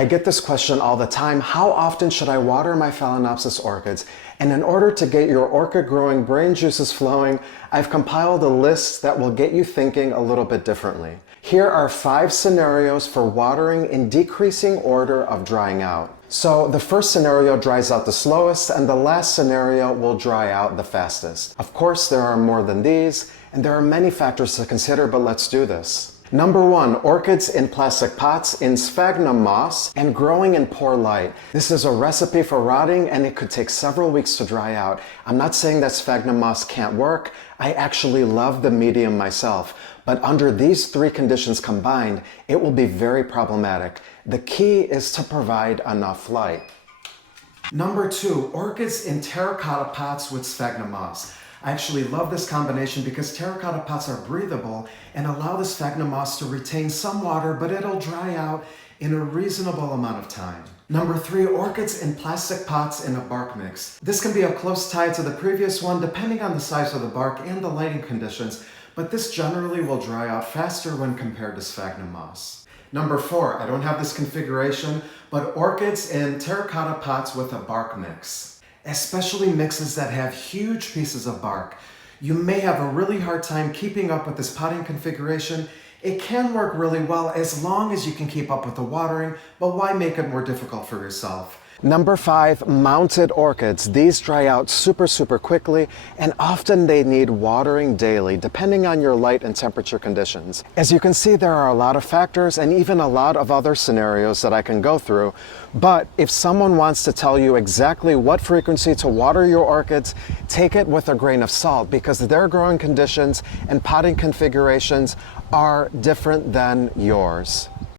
I get this question all the time: how often should I water my Phalaenopsis orchids? And in order to get your orchid growing brain juices flowing, I've compiled a list that will get you thinking a little bit differently. Here are 5 scenarios for watering in decreasing order of drying out. So the first scenario dries out the slowest, and the last scenario will dry out the fastest. Of course, there are more than these, and there are many factors to consider, but let's do this. Number 1, orchids in plastic pots in sphagnum moss and growing in poor light. This is a recipe for rotting, and it could take several weeks to dry out. I'm not saying that sphagnum moss can't work. I actually love the medium myself. But under these 3 conditions combined, it will be very problematic. The key is to provide enough light. Number 2, orchids in terracotta pots with sphagnum moss. I actually love this combination because terracotta pots are breathable and allow the sphagnum moss to retain some water, but it'll dry out in a reasonable amount of time. Number 3, orchids in plastic pots in a bark mix. This can be a close tie to the previous one depending on the size of the bark and the lighting conditions, but this generally will dry out faster when compared to sphagnum moss. Number 4, I don't have this configuration, but orchids in terracotta pots with a bark mix. Especially mixes that have huge pieces of bark. You may have a really hard time keeping up with this potting configuration. It can work really well as long as you can keep up with the watering, but why make it more difficult for yourself? Number 5, mounted orchids. These dry out super quickly, and often they need watering daily, depending on your light and temperature conditions. As you can see, there are a lot of factors and even a lot of other scenarios that I can go through, but if someone wants to tell you exactly what frequency to water your orchids, take it with a grain of salt, because their growing conditions and potting configurations are different than yours.